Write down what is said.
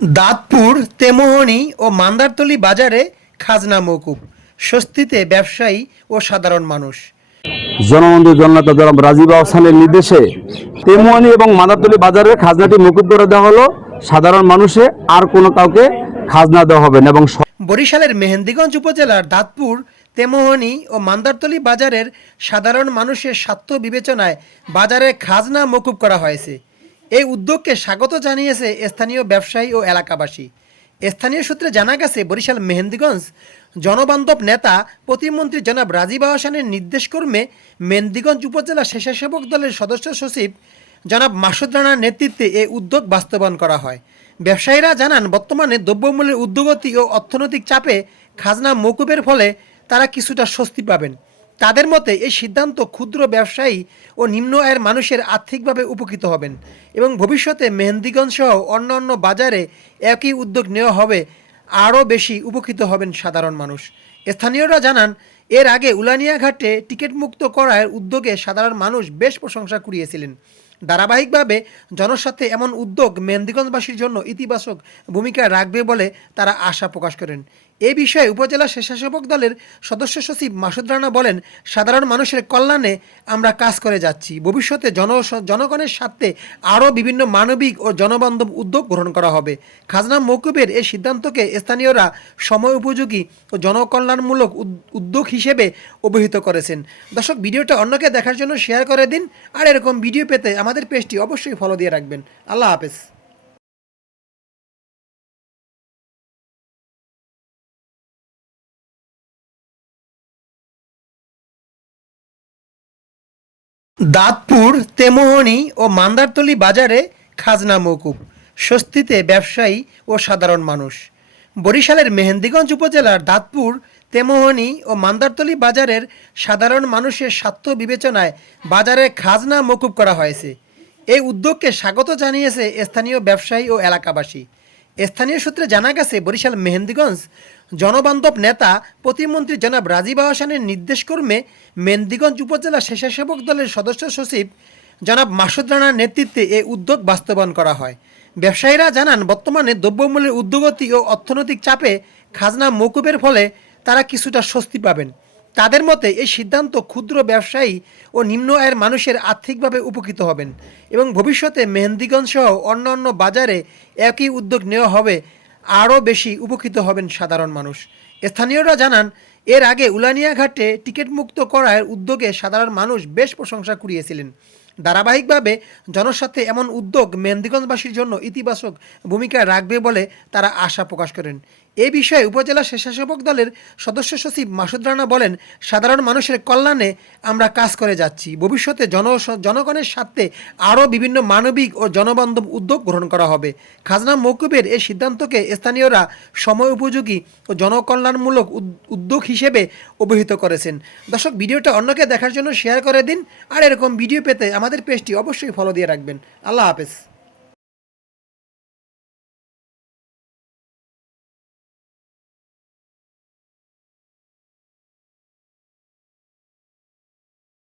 দাঁতপুর, তেমোহনী ও মান্দারতলী বাজারে খাজনা মওকুফ, স্বস্তিতে ব্যবসায়ী ও সাধারণ মানুষ। জনবন্ধু জননেতা জনাব রাজীব আহসানের নির্দেশে তেমোহনী এবং মাদারতলী বাজারের খাজনাটি মওকুফ করে দেওয়া হলো। সাধারণ মানুষে আর কোনো কাউকে খাজনা দেওয়া হবে না। এবং বরিশালের মেহেন্দিগঞ্জ উপজেলার দাঁতপুর, তেমোহনী ও মান্দারতলী বাজারের সাধারণ মানুষের স্বার্থ বিবেচনায় বাজারে খাজনা মওকুফ করা হয়েছে। এই উদ্যোগকে স্বাগত জানিয়েছে স্থানীয় ব্যবসায়ী ও এলাকাবাসী। স্থানীয় সূত্রে জানা গেছে, বরিশাল মেহেন্দিগঞ্জ জনবান্ধব নেতা প্রতিমন্ত্রী জনাব রাজীব আহসানের নির্দেশক্রমে মেহেন্দিগঞ্জ উপজেলা স্বেচ্ছাসেবক দলের সদস্য সচিব জনাব মাসুদ রানার নেতৃত্বে এই উদ্যোগ বাস্তবায়ন করা হয়। ব্যবসায়ীরা জানান, বর্তমানে দ্রব্যমূল্যের ঊর্ধ্বগতি ও অর্থনৈতিক চাপে খাজনা মওকুফের ফলে তারা কিছুটা স্বস্তি পাবেন। তাদের মতে এই সিদ্ধান্ত ক্ষুদ্র ব্যবসায়ী ও নিম্ন আয়ের মানুষের আর্থিকভাবে উপকৃত হবেন এবং ভবিষ্যতে মেহেন্দিগঞ্জ সহ অন্যান্য বাজারে একই উদ্যোগ নেওয়া হবে, আরও বেশি উপকৃত হবেন সাধারণ মানুষ। স্থানীয়রা জানান, এর আগে উলানিয়া ঘাটে টিকিট মুক্ত করার উদ্যোগে সাধারণ মানুষ বেশ প্রশংসা কুড়িয়েছিলেন। ধারাবাহিকভাবে জনস্বার্থে এমন উদ্যোগ মেহেন্দিগঞ্জবাসীর জন্য ইতিবাচক ভূমিকা রাখবে বলে তারা আশা প্রকাশ করেন। এ বিষয়ে উপজেলা স্বেচ্ছাসেবক দলের সদস্য সচিব মাসুদ রানা বলেন, সাধারণ মানুষের কল্যাণে আমরা কাজ করে যাচ্ছি। ভবিষ্যতে জনগণের স্বার্থে আরও বিভিন্ন মানবিক ও জনবান্ধব উদ্যোগ গ্রহণ করা হবে। খাজনা মওকুফের এই সিদ্ধান্তকে স্থানীয়রা সময় উপযোগী ও জনকল্যাণমূলক উদ্যোগ হিসেবে অভিহিত করেছেন। দর্শক, ভিডিওটা অন্যকে দেখার জন্য শেয়ার করে দিন। আর এরকম ভিডিও পেতে আমাদের পেজটি অবশ্যই ফলো দিয়ে রাখবেন। আল্লাহ হাফেজ। দাঁতপুর, তেমোহনী ও মান্দারতলী বাজারে খাজনা মওকুফ, স্বস্তিতে ব্যবসায়ী ও সাধারণ মানুষ। বরিশালের মেহেন্দিগঞ্জ উপজেলার দাঁতপুর, তেমোহনী ও মান্দারতলী বাজারের সাধারণ মানুষের স্বার্থ বিবেচনায় বাজারে খাজনা মওকুফ করা হয়েছে। এই উদ্যোগকে স্বাগত জানিয়েছে স্থানীয় ব্যবসায়ী ও এলাকাবাসী। স্থানীয় সূত্রে জানা গেছে, বরিশাল মেহেন্দিগঞ্জ জনবান্ধব নেতা প্রতিমন্ত্রী জনাব রাজীব আহসানের নির্দেশক্রমে মেহেন্দিগঞ্জ উপজেলা স্বেচ্ছাসেবক দলের সদস্য সচিব জনাব মাসুদ রানার নেতৃত্বে এই উদ্যোগ বাস্তবায়ন করা হয়। ব্যবসায়ীরা জানান, বর্তমানে দ্রব্যমূল্যের ঊর্ধ্বগতি ও অর্থনৈতিক চাপে খাজনা মওকুফের ফলে তারা কিছুটা স্বস্তি পাবেন। তাদের মতে এই সিদ্ধান্ত ক্ষুদ্র ব্যবসায়ী ও নিম্ন আয়ের মানুষের আর্থিকভাবে উপকৃত হবেন এবং ভবিষ্যতে মেহেন্দিগঞ্জ সহ অন্যান্য বাজারে একই উদ্যোগ নেওয়া হবে, আরও বেশি উপকৃত হবেন সাধারণ মানুষ। স্থানীয়রা জানান, এর আগে উলানিয়া ঘাটে টিকিট মুক্ত করার উদ্যোগে সাধারণ মানুষ বেশ প্রশংসা কুড়িয়েছিলেন। ধারাবাহিকভাবে জনস্বার্থে এমন উদ্যোগ মেহেন্দিগঞ্জবাসীর জন্য ইতিবাচক ভূমিকা রাখবে বলে তারা আশা প্রকাশ করেন। এ বিষয়ে উপজেলা স্বেচ্ছাসেবক দলের সদস্য সচিব মাসুদ রানা বলেন, সাধারণ মানুষের কল্যাণে আমরা কাজ করে যাচ্ছি। ভবিষ্যতে জনগণের স্বার্থে আরও বিভিন্ন মানবিক ও জনবান্ধব উদ্যোগ গ্রহণ করা হবে। খাজনা মওকুফের এই সিদ্ধান্তকে স্থানীয়রা সময় উপযোগী ও জনকল্যাণমূলক উদ্যোগ হিসেবে অভিহিত করেছেন। দর্শক, ভিডিওটা অন্যকে দেখার জন্য শেয়ার করে দিন। আর এরকম ভিডিও পেতে আমাদের পেজটি অবশ্যই ফলো দিয়ে রাখবেন। আল্লাহ হাফেজ।